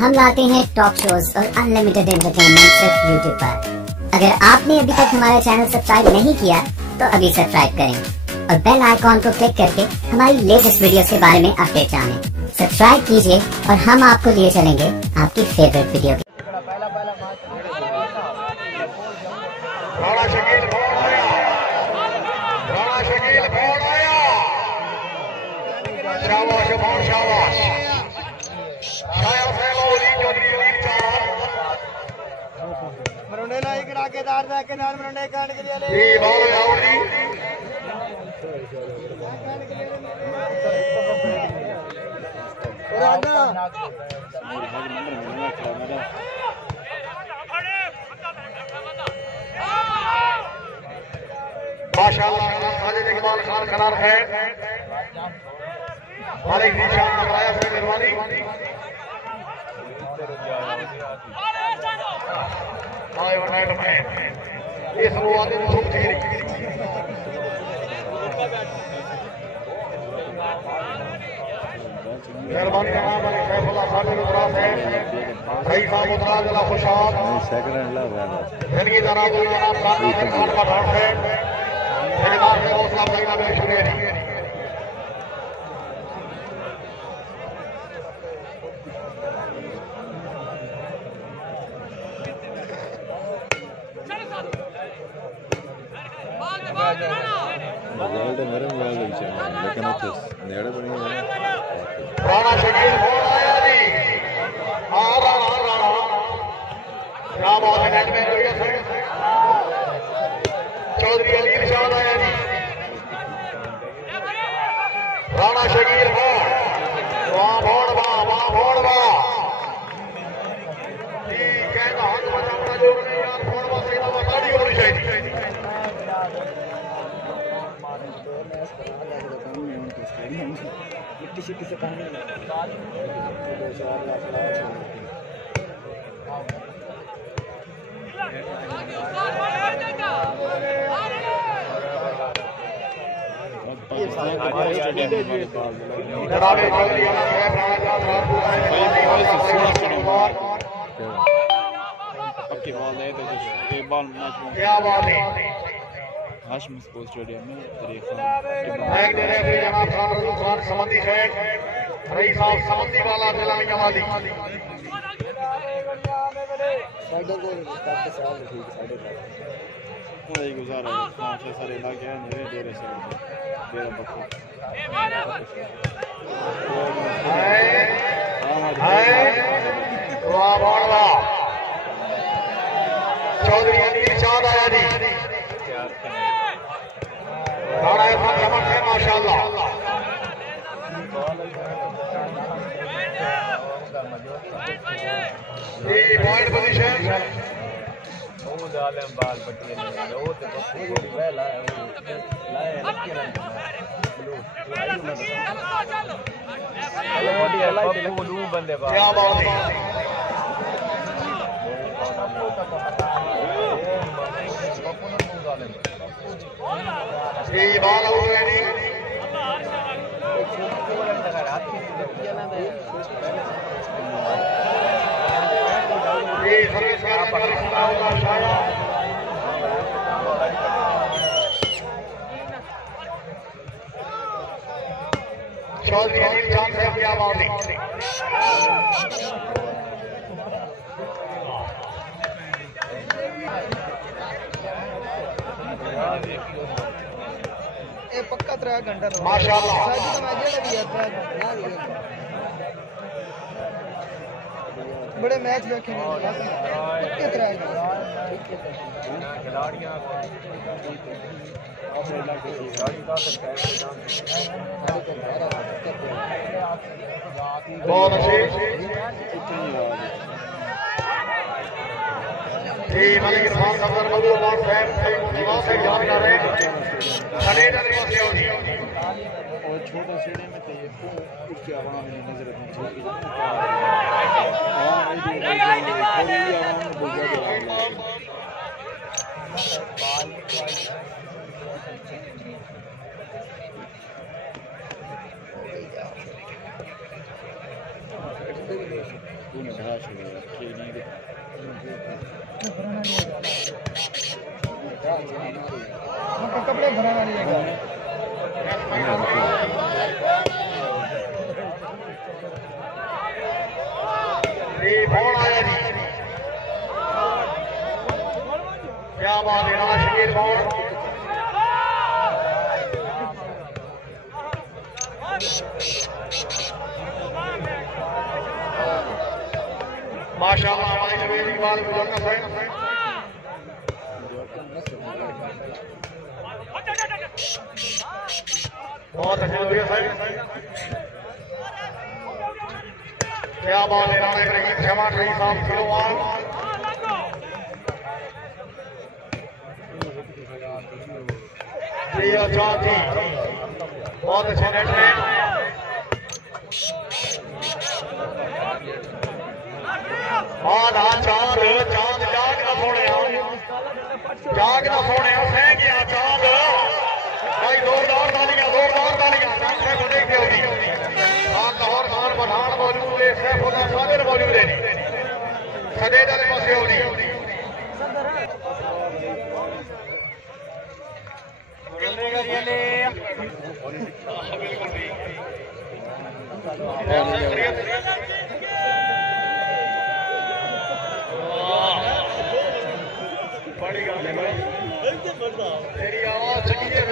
हम लाते हैं talk shows और अनलिमिटेड एंटरटेनमेंट सिर्फ यूट्यूब पर। अगर आपने अभी तक हमारा चैनल सब्सक्राइब नहीं किया तो अभी सब्सक्राइब करें और बेल आइकॉन को क्लिक करके हमारी लेटेस्ट वीडियोस के बारे में अपडेट जानें। सब्सक्राइब कीजिए और हम आपको लिए चलेंगे आपकी फेवरेट वीडियो की। माशाअल्लाह साजिद इकबाल खान करार है मालिक निशान लगाया से मेहरबानी हाय वनाइट में ये सब आदमी खूब थी मेहरबानी जनाब अली सैफुल्लाह साजिद उतरास है सही साहब उतरास जिला खुशाब जिनकी जनाब खान का ढाट है मेरे बात में हौसला अफजाई में शुक्रिया राणा शकील आया जी राणा क्या बात है नेट में चौधरी अलील चांद आया जी राणा शकील वहां भोड़ कहता हक बचा जो यार भोड़ सही ना गाड़ी होनी चाहिए मिट्टी से काम नहीं स्टेडियम में जनाब खान समंदी है रही साहब समंदी वाला दिलानी जमाली गुजारा सारे इलाके हैं डेरे से डेरा बखू चौधरी अनिल चांद आया जी चमक है माशाअल्लाह पॉइंट पोजीशन बाल पट्टी बंदे क्या बात है ये बाल हो गया नहीं ये सर्विस का परिश्रम होगा शायद चौधरी अनिल चांद साहब क्या बात है पक्का 3 घंटा माशाअल्लाह बड़े मैच देखे बहुत अच्छी मलिक इरफान सफर मधु अवार्ड साहब से जान कर रहे हैं और छोटा स्टेडियम में उसकी आवाम में नजर कपड़े भराना नहीं है क्या बात है राशि माशाअल्लाह हमारी नवीन इकबाल बुजुर्ग है बहुत अच्छे लगे सर क्या बात है राणा इब्राहिम क्षमा रही साहब किलोवान चांद जी बहुत अच्छे नेट में चांद चांद जाग ना सोने सह गया चांद भाई जोरदार तालियां चांद को देखते होगी लाहौर खान पठान मौजूद है सैफुल्लाह साजिद मौजूद है सगेद वाले पासे होगी बड़ी गल तेरी आवाज चंगी है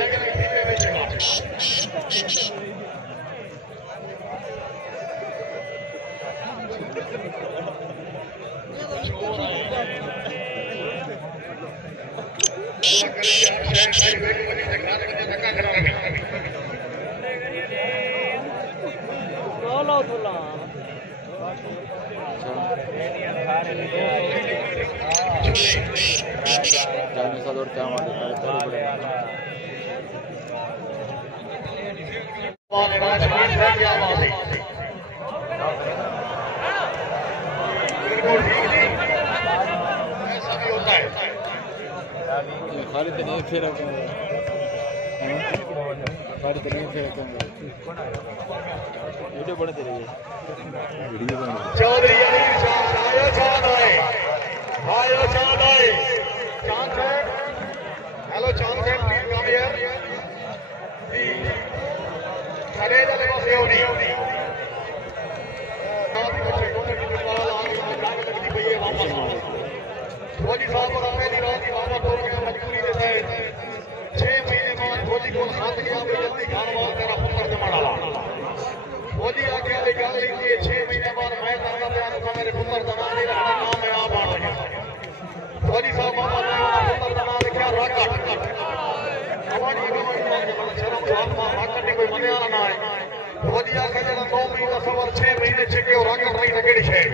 चौधरी हेलो चांद साहब प्लीज कम हियर खड़े वाले पासे होनी फौजी साहब और पहली रात की वापस हो गया मजबूरी के तहत 6 महीने बाद फौजी को साथ गया जल्दी खान वाल तेरा पुत्र जमाना फौजी आके गल की 6 महीने बाद मैं करना प्यार था मेरे पुत्र दमा नहीं रखना काम मैं आप आ गया फौजी साहब पुत्र दमा क्या रख कोई मने वाला ना है फौजी आके 9 महीने सवार 6 महीने चेके और आकर नहीं लगे शहर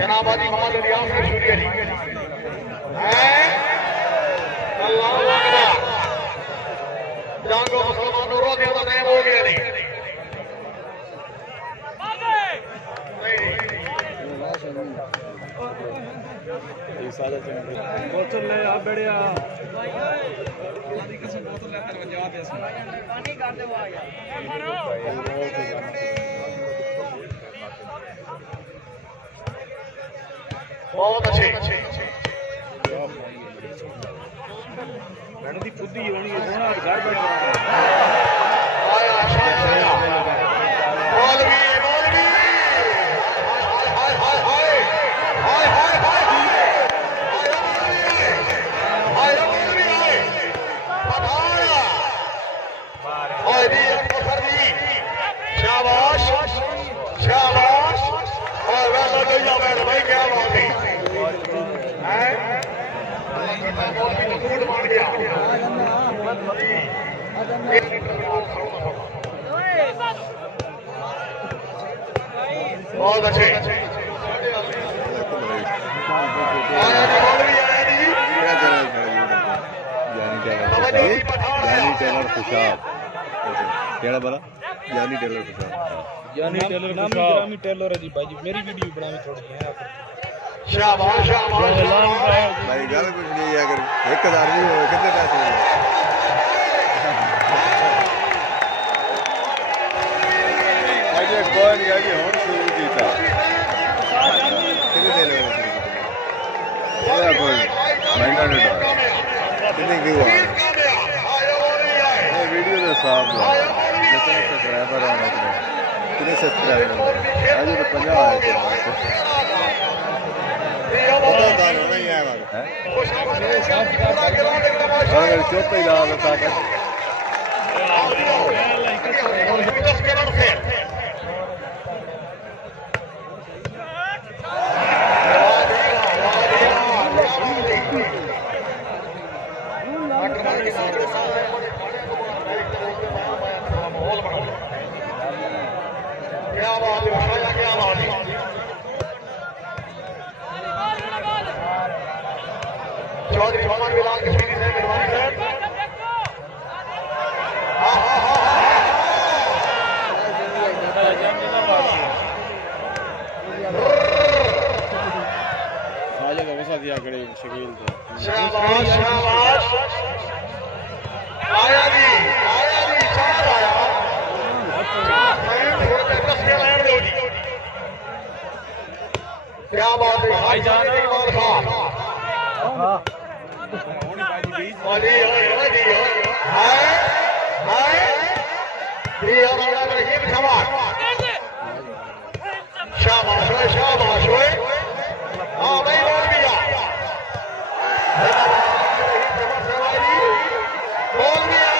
जनाबादी मोहम्मद रियाज से शुक्रिया जी जांगो मुसलमानों रोने का टाइम हो गया नहीं बोतल ले आप बढ़िया बहुत अच्छे मैडम की बुद्धि होनी है सोना घर बैठ शाबाश शाबाश और वैसा भैया मैडम भाई क्या बात है फूड मान गया बहुत अच्छे खुशाब क्या बोला यानी टेलर खुशाब यानी टेलर नाम ग्रामी टेलर है जी भाई जी मेरी वीडियो बनानी थोड़ी है आप शाबाश शाबाश भाई गल कुछ नहीं है अगर 1000 नहीं हो कितने पैसे आज कोई नहीं आज हम शुरू कीता कितने ले लो कोई महीना नहीं कितने की हुआ वीडियो के साथ जितने सब्सक्राइबर हैं कितने सब्सक्राइबर आज तो 50 आए थे होना ही है अगर चौथा ही डाल देता है क्या बात है क्या बात है चौधरी भवन बिलाल कश्मीरी से मेहरबानी सर साजद वसा दिया करे शकील को शाबाश शाबाश आया जी चांद आया क्या बात है भाईजान इकबाल खान शाबाश शाबाश हाँ भाई बोल दिया बोल दिया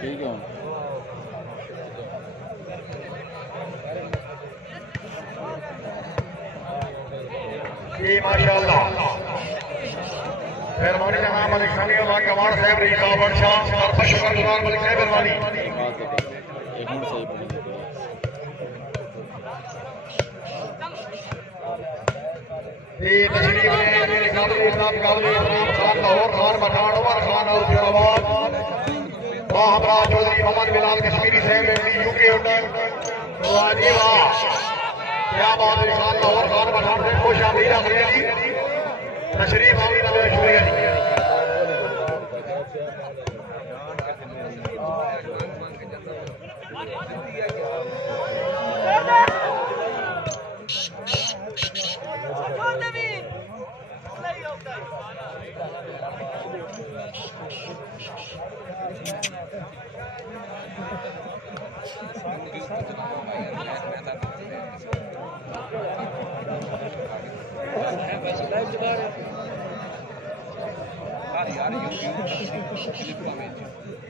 ठीक है जी माशाअल्लाह मेहरबानी जनाब मलिक सानी अल्लाह कमाल साहब रही कावड़ शाह और शुक्रगुजार मलिक साहब मेहरबानी एक मिनट सही पड़ी ये तशरीफ ले मेरे काबिल इस्लाम काबिल इस्लाम खान लाहौर खान पठान उमर खान और फैसलाबाद हमरा चौधरी मोहम्मद बिलाल कश्मीरी साहब यूके अंडर वाह जी वाह क्या बात है खान लाहौर खान पठान से खुश आमदीद अमरीकी तशरीफ आमदीद मेरे शुक्रिया जी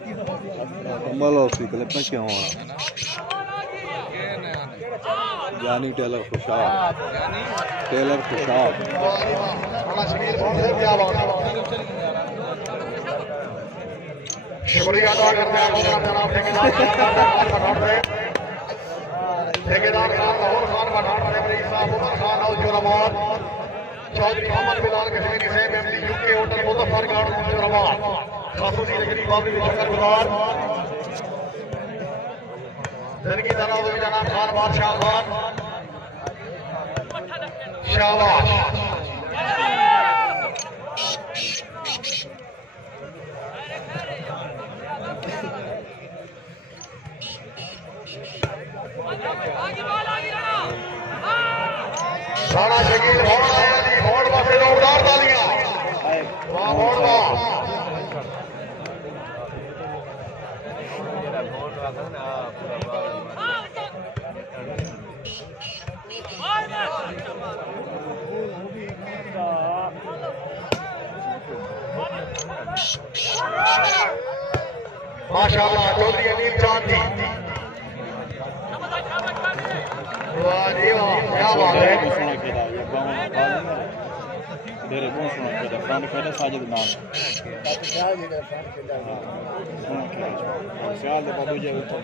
कमल और क्लिप में क्या हुआ यानी टेलर खुशाब शुक्रिया अदा करते हैं जनाब ठेकेदार खान लाहौर खान पठान साहब उमर खान और जुराबाद चौधरी मोहम्मद बिलाल कश्मीरी साहब MD UK hotel Muzaffargarh Hyderabad खासूसी नगरी बाबरी में शुक्रगुजार जिनकी जनाब जनाब खान बादशाह खान शाबाश सारा शकील होड़ आया जी होड़ वास्ते जोरदार तालियां वाह होड़ वाह माशाअल्लाह चौधरी अनिल चांद जी वाह जी वाह क्या बात है डेरे कौन सुना के फ्रंट खेला साजिद नाम सुना के साल दे बाबू जी ऊपर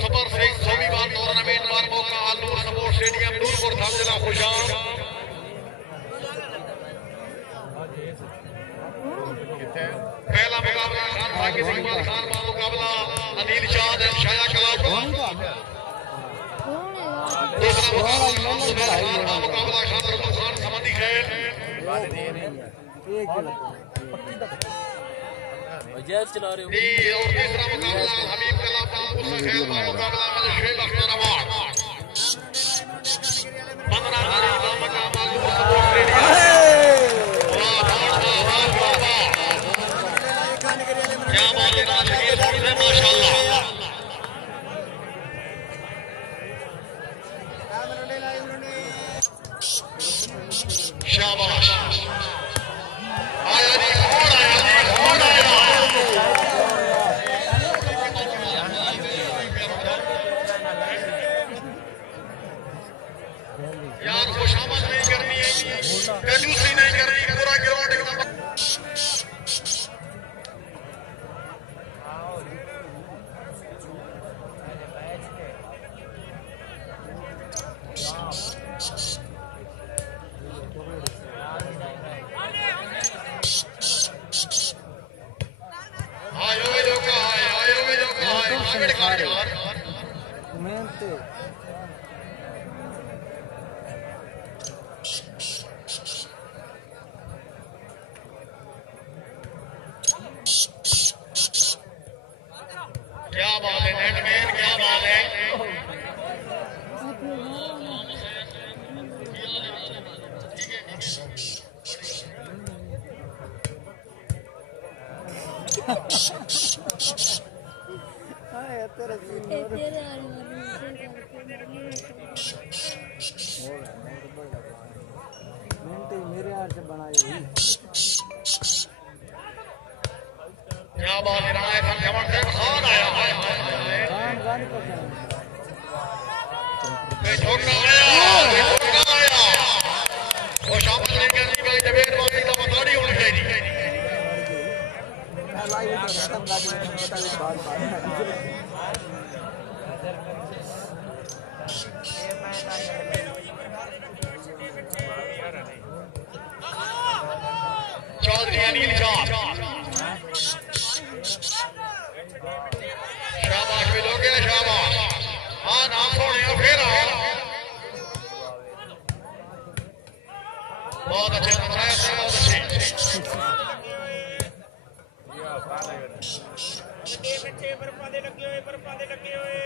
सुपर 6 सोमीवार टूर्नामेंट बार मौका आलूर स्पोर्ट्स स्टेडियम नूरपुर था जिला खुशाब पहला मुकाबला खान भागी सिंह खान का मुकाबला अनिल चांद शाया कला दूसरा मुकाबला खान खान समंदी खेल चला रहे हो और तीसरा मुकाबला हबीब कला का खेल का मुकाबला शेख अख्तर अवार्ड 15 तारीख का मुकाबला स्पोर्ट्स स्टेडियम क्या बात है माशाल्लाह शाबाश आया जी कौन आया यार खुशामद नहीं करनी है कंजूसी नहीं करनी पूरा ग्राउंड एकदम क्या बात है नेटमैन क्या बात है मेरे हाथ से बनाई क्या बात है राय खान जवान खान आया छोटा आया खुशामद नहीं करनी भाई जबेर वाली का बताड़ी होनी चाहिए चौधरी अनिल चांद शाबाश मिलोगे शाबाश हाँ नाम सोने फिर आओ बहुत अच्छे समझाया बहुत अच्छे बर्फादे लगे हुए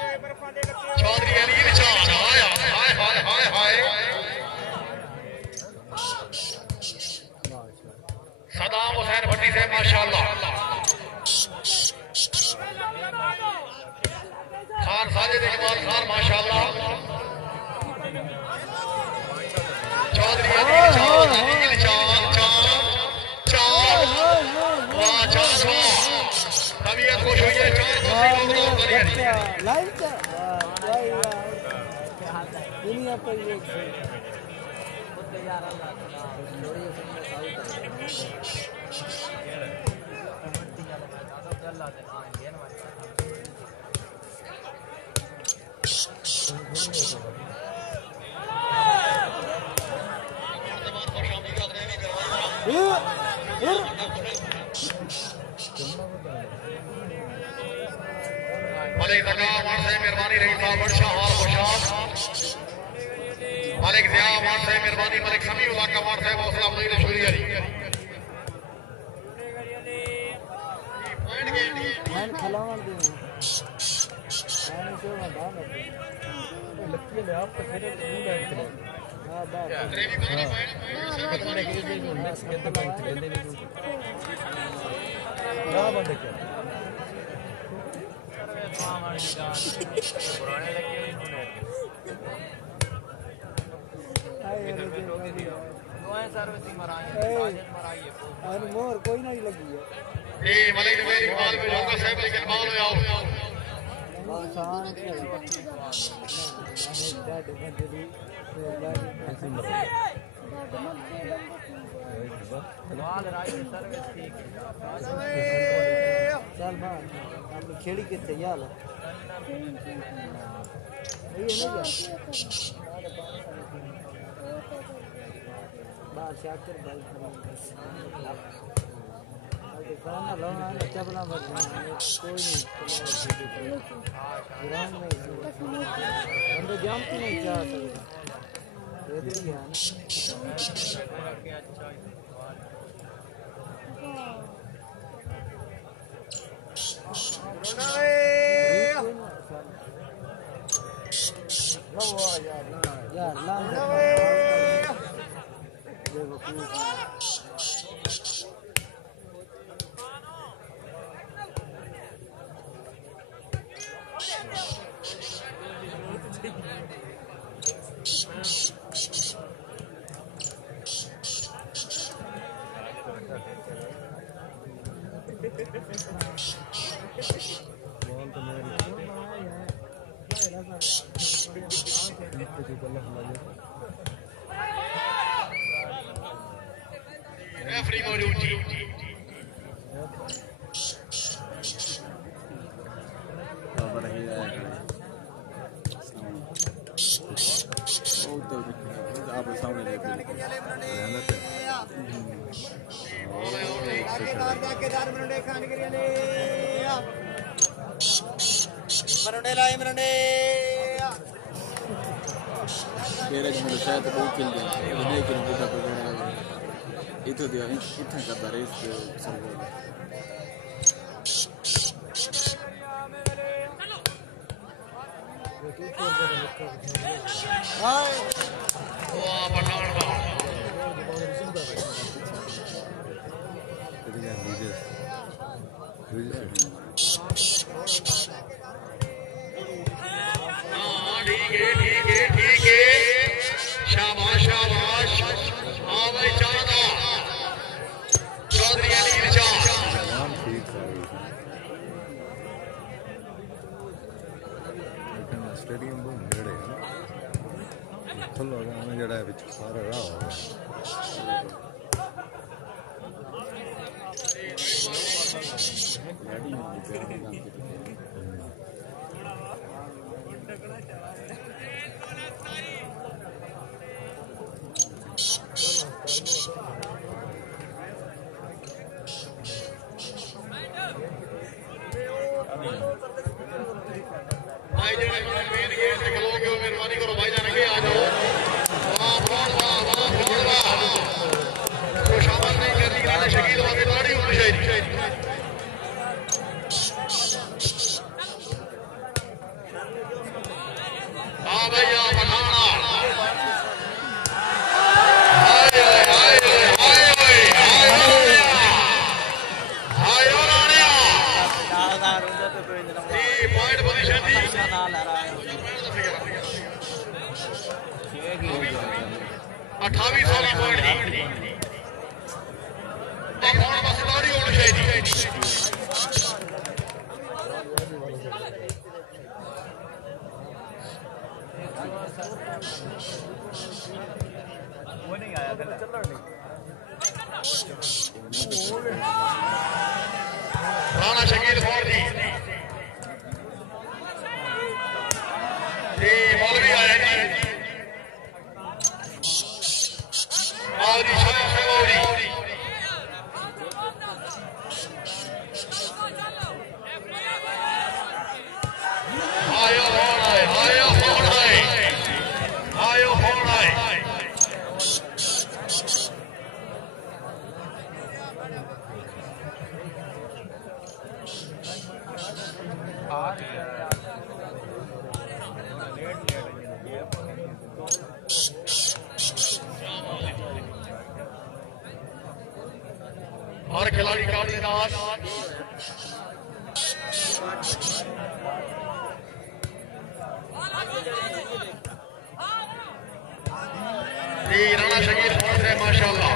चौधरी अनिल चांद हाय हाय हाय हाय हाय सदाम हुसैन भट्टी से माशाल्लाह खान साजिद इकबाल खान माशाल्लाह चौधरी अनिल चांद वाह चांद तबीयत खुश हुई है दुनिया पर ये मलिक तकाब से मेहरबानी रही साहब शाह खुशाब मलिक जिया से मेहरबानी मलिक समीउल्लाह कमार से हौसला अफजाई शुक्रिया जी मैं खिलावन दे मैंने से मैं दान लक्की ले आप फिर नहीं बैठते हां बात के लिए जो मैच के अंदर बैठ लेने नहीं क्या बंद क्या पुराने लगे सर्विसिंग मराई और मोर कोई नहीं लगी है जी मलिक मेरी बाल में होगा साहब लेकिन बाल में आओ आसान के डैड बंदली बाल राइट सर्विस ठीक चल मां हम खेड़ी के तैयार है ये नहीं जा बाहर से आकर भाई खाना लाना है चपला मत कोई नहीं ग्राउंड में बंदे जानते नहीं क्या इधर ही है यार लान रेफरी मौजूद जी आप सामने शायद बहुत खेल गया itu dia itu kata race server hai wah panahan bang jadi yang DJ ठीक है शाबाश शाबाश हाँ भाई चांद चौधरी अनिल चांद स्टेडियम बहुत नेड़े है खुला गाना जड़ा है विच सारा राह हो गया और खिलाड़ी का निदान राणा शकील फोर्स है माशाल्लाह।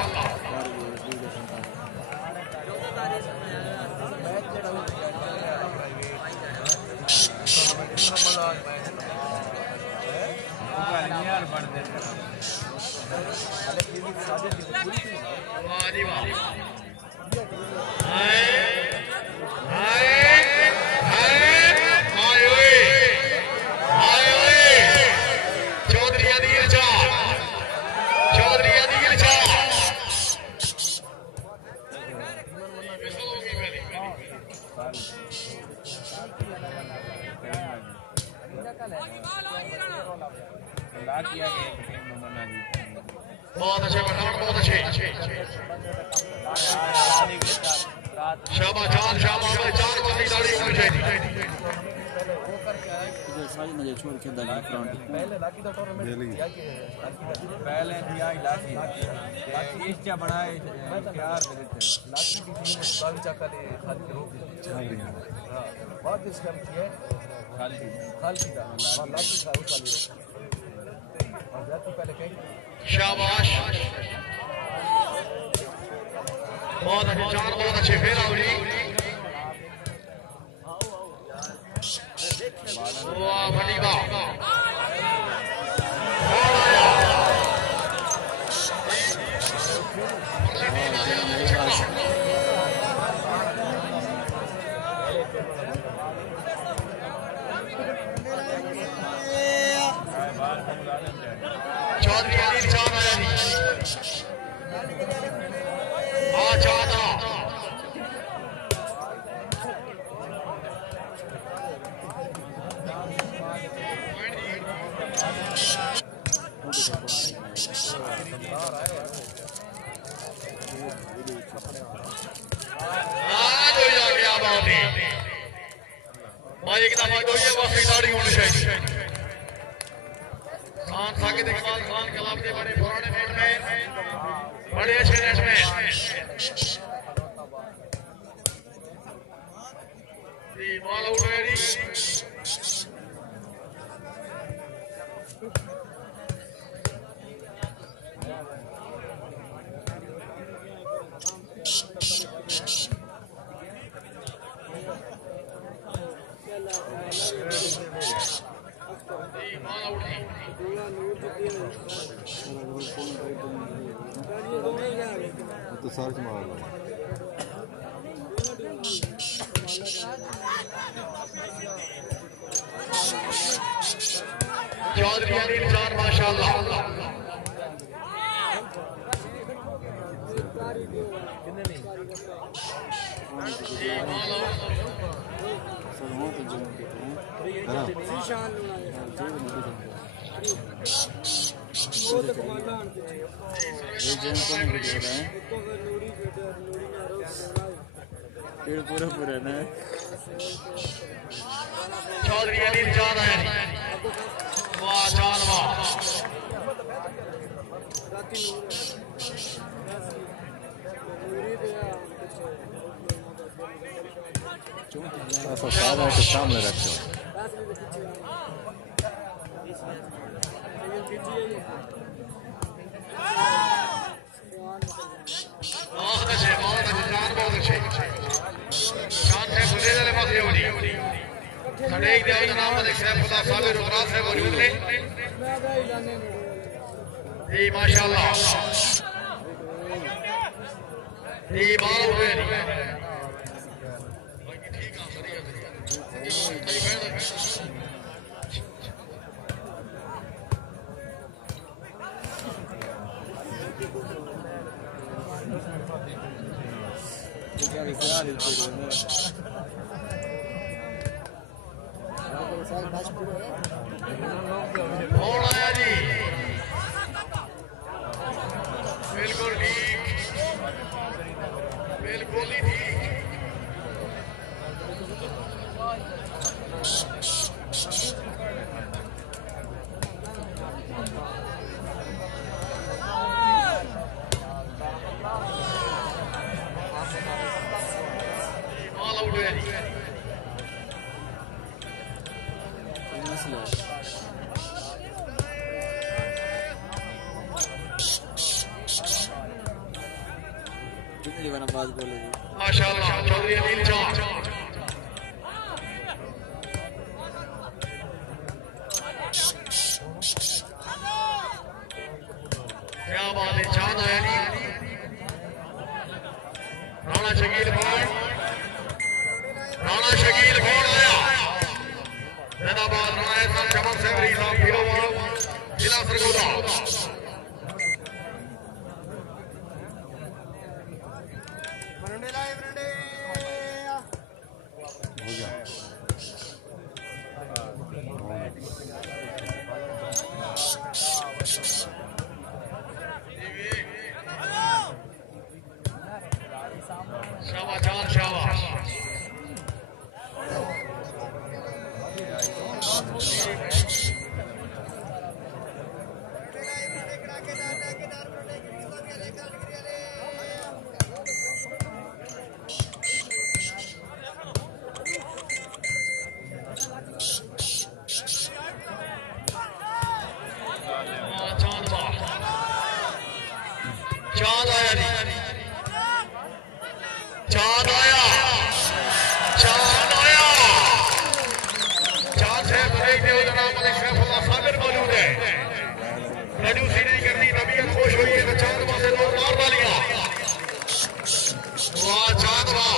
बहुत अच्छे पठान, बहुत अच्छे। शाबाश चांद, शाबाश चांद को दाढ़ी होनी चाहिए। साजिद मुझे छोड़ के दागी फ्रंट पहले लाकी दा टूर्नामेंट पहले दिया लाकी इस क्या बनाए प्यार मिलते लाकी की टीम काल चकले खाली हो गई। हां बहुत इस काम किया खाली का लाकी का खाली और जाती पहले कहीं शाबाश बहुत अच्छे चार, बहुत अच्छे फेर आवली। वाह बड़ी वाह चौधरी अनिल चांद आया नहीं चांद एक दफा तो ये वक्त खिलाड़ी होने चाहिए। साजिद इकबाल खान क्लब के बड़े पुराने बैट्समैन, बड़े अच्छे बैट्समैन बॉल आउट है जी। तो सर्च मार लो चौधरी अनिल चांद माशाल्लाह पूरा ना चौधरी अनिल चांद है वाह चांद वाह सामने के सामने रखो बहुत अच्छे चांद बहुत अच्छे चांद से खुले वाले पासे हो रही साढ़े एक दिन नाम मलिक साहब खुदा साबिर उमरान से मौजूद है जी माशाल्लाह जी बाल हुए कौन आया जी बिल्कुल ठीक बिल्कुल ही ठीक ऑल आउट है जी माशाल्लाह चौधरी अनिल चांद क्या बात है चांद आया नहीं राणा शकील कौन आया जनाबाद राणा एहसान चमन सेवरी साहब फिरोवाल जिला सरगोदा शाबाश शाबाश चांद आया नहीं चांद आया चांद आया चांद से बड़े जनाब मलिक सैफुल्लाह साबिर मौजूद है कंजूसी नहीं करनी तबीयत खुश हुई है तो चांद से दो मार डालिया वाह चांद वाह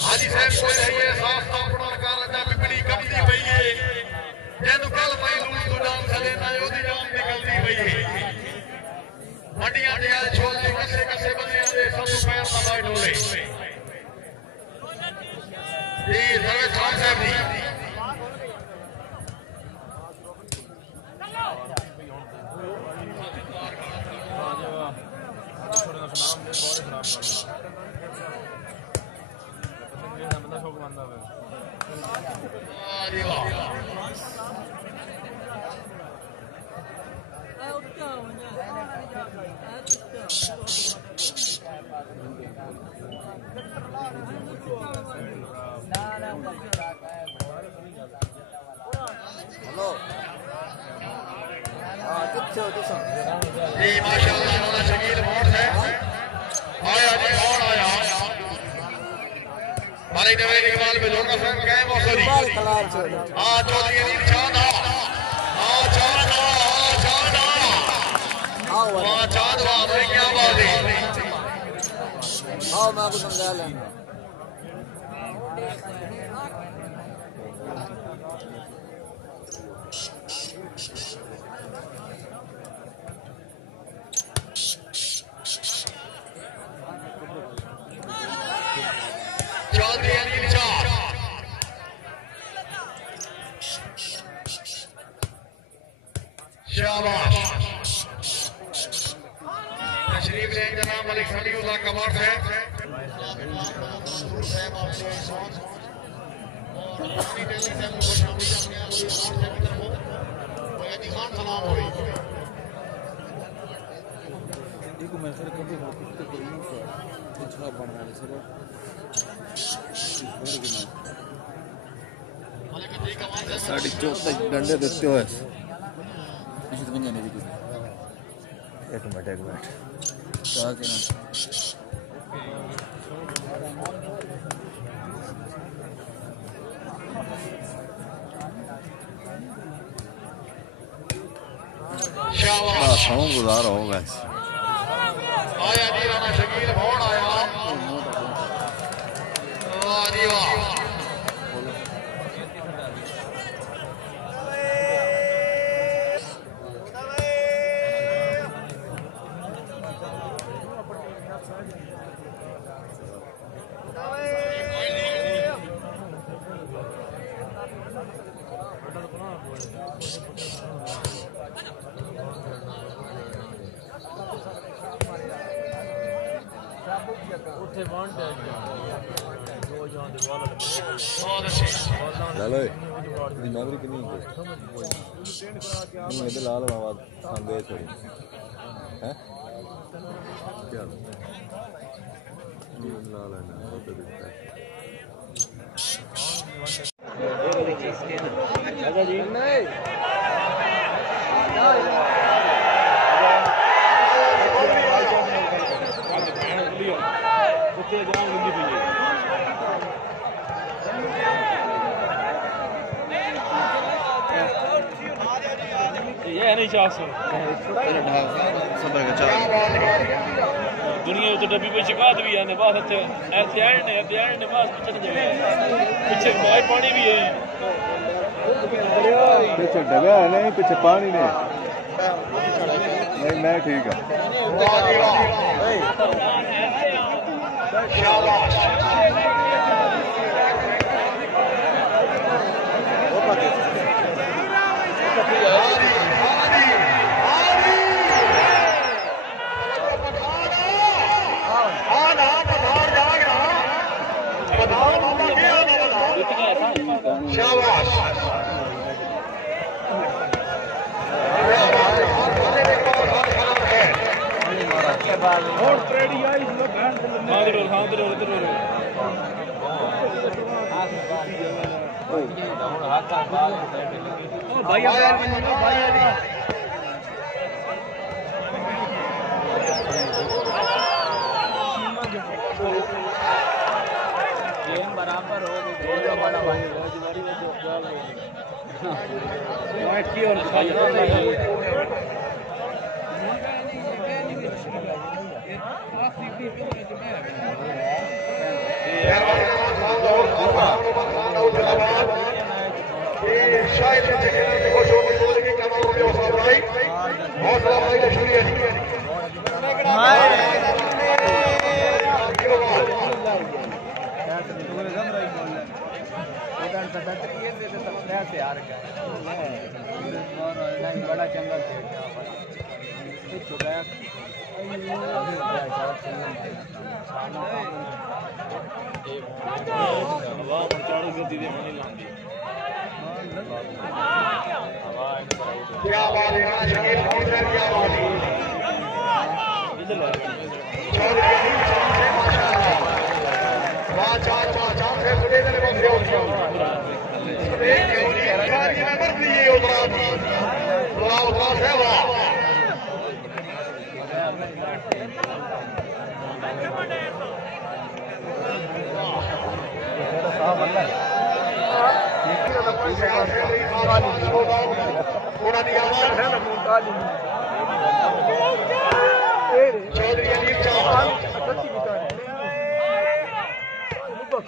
हाजी साहब को चाहिए साफ साफ लगा रहा पिपड़ी कपड़ी पई है जैनू कल पई लूट तो डाल चले ना ओदी जान निकलदी पई है हड्डियां दे छोले कसे कसे बंदे दे सब पैर दबाए डोले जी सर्वे खान साहब जी जी माशाल्लाह राणा शकील मोड़ है आया जी और आया मालिक नवेद इकबाल में जोड़ना फ्रेंड गए मौसरी हां चौधरी अनिल चांद हां चांद हां चांद वाह क्या बात है आओ मैं आपको समझा लेंगे तशरीफ ले जनाब मलिक समीउल्लाह कमर से सलाम हो रही साढ़े 14 डंडे देते हो एक मिनट क्या कहना साउंड गुजारा होगा आया जी राणा शकील भौड़ आया वाह जी वाह लालो नागरिक नहीं है लाल आवाज खांदे थोड़ी हैं क्या लाल है ना तो दिखता है जी नहीं ये नहीं चाह दुनिया तो डब्बी पे शिकायत भी है बस एहतियात ने बस पीछे पानी भी है पीछे डगा है नहीं पीछे पानी नहीं मैं ठीक है बराबर हो बड़ा भाई की और बड़ा जंगल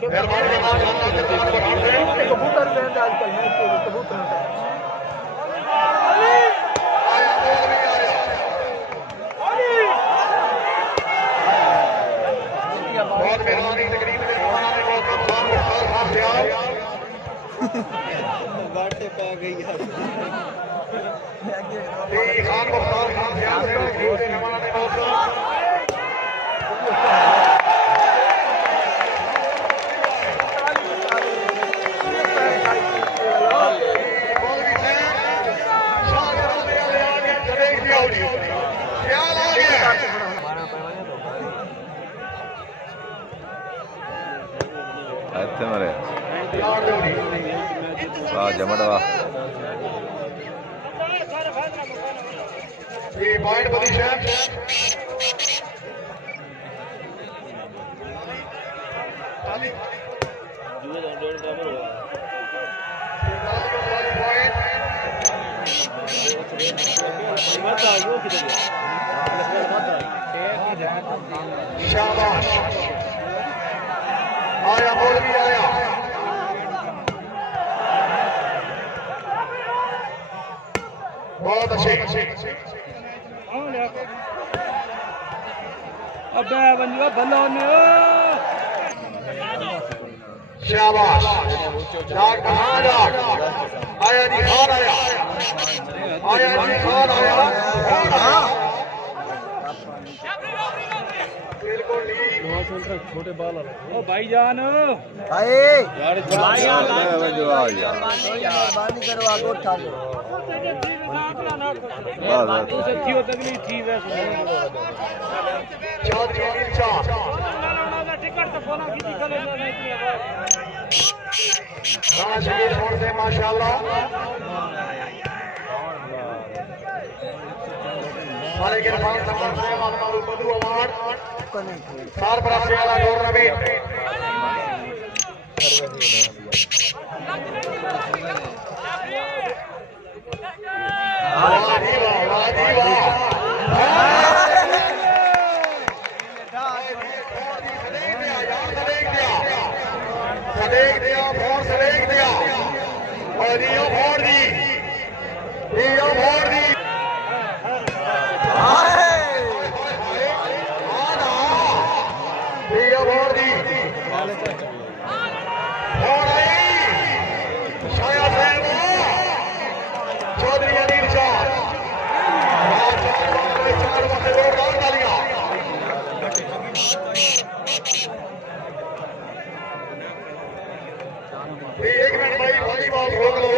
कबूतर आजकल कबूतर बहुत मेहरबानी तकरीब में बाटे पा गई यार खान मुख्तार खान मरे जमड़वा ये पॉइंट पोजीशन शाबाश आया बोल भी आया बहुत अच्छे अबे बंदा भलो ने शाबाश जाग कहाँ जाग आया जी खान आया जी खान आया बिल्कुल छोटे बाल ओ भाईजान यार मेहरबानी करो आगे उठा लो तकलीफ थी वैसे माशाल्लाह सदेक दिया फोन सदेक दिया और दियो फोड़ दी दियो फोड़ दी दियो फोड़ दी फोड़ आई शायद चौधरी अनिल चार वक्त दौड़ डाल डालिया एक मिनट भाई वॉलीबॉल रोक लो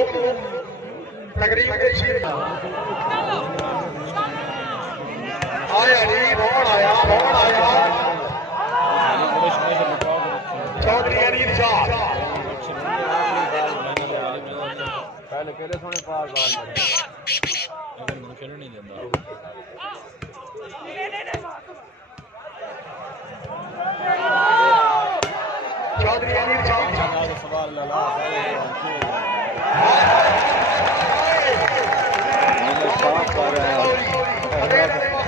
तकरीब के शीर आया नहीं कौन आया चौधरी अनिल शाह पहले थोड़े पार खेलने नहीं देता चौधरी अनिल शाह सवाल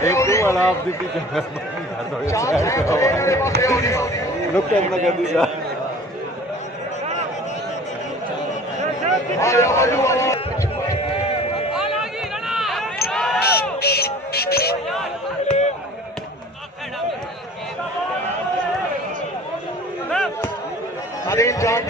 एक दो वाला आप दीदी लुक करना कर दीजिए अनिल चांद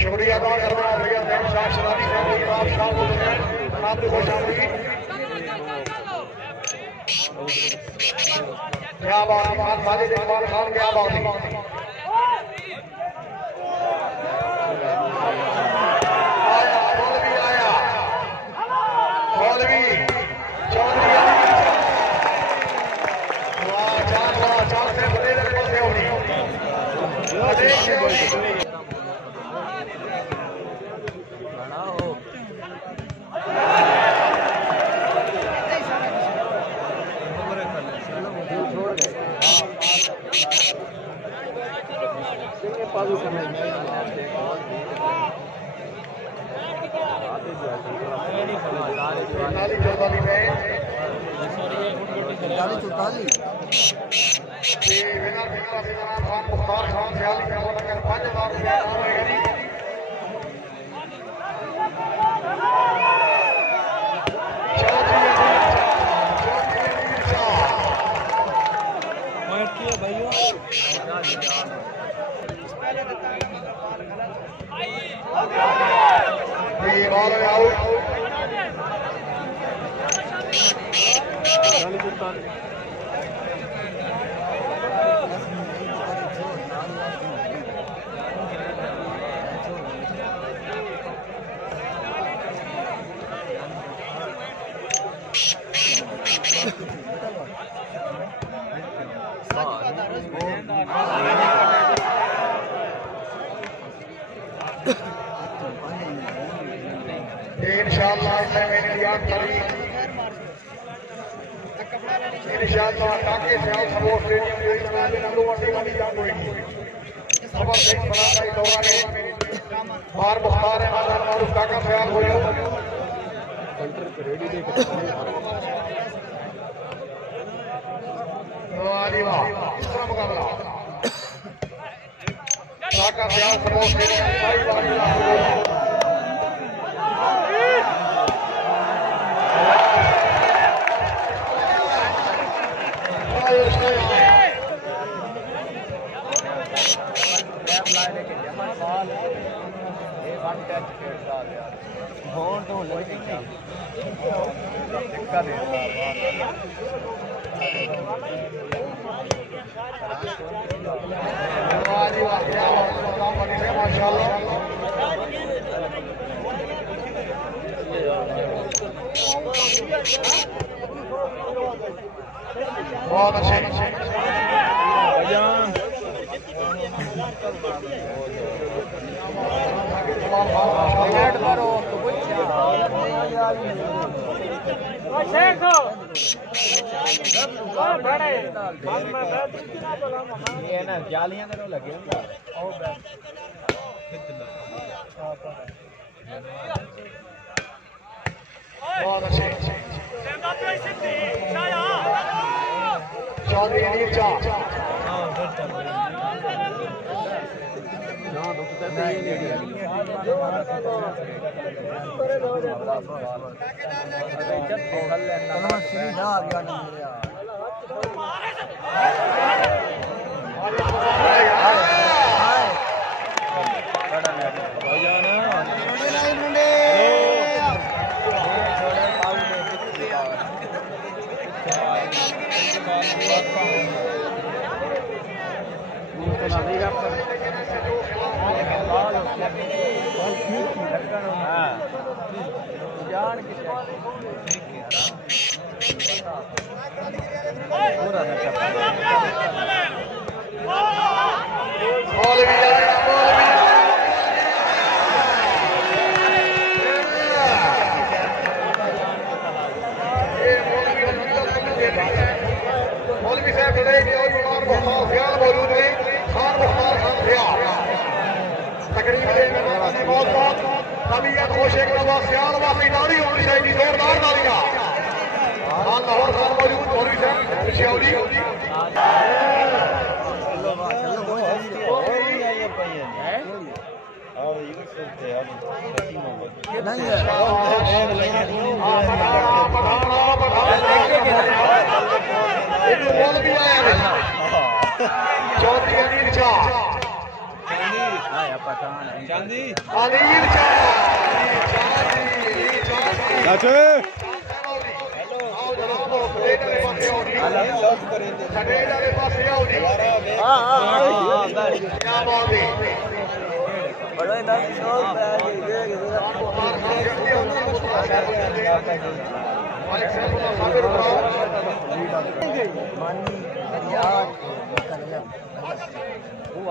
शुक्रिया अदा करना भैया मैं शाह शराबी आप शाह आपने खुशाब क्या बात है साजिद इकबाल खान क्या बात है आया मौलवी चौधरी चांद से बड़े पासे होनी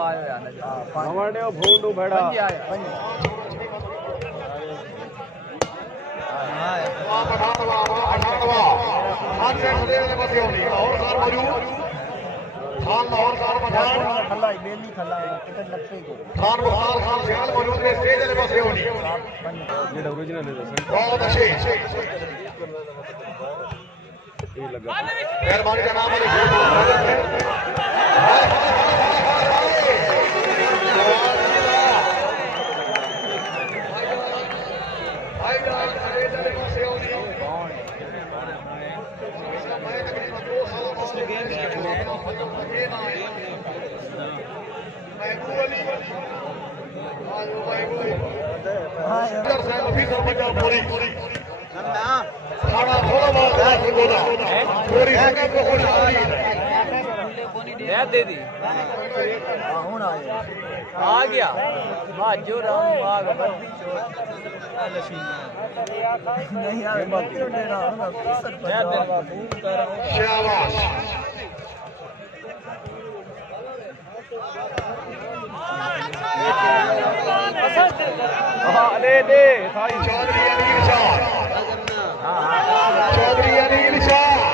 आयो यार ना हमारे भोंडू बड़ा मेहरबानी का नाम दे दी आ गया नहीं यार दे दे चौधरी अनिल शाह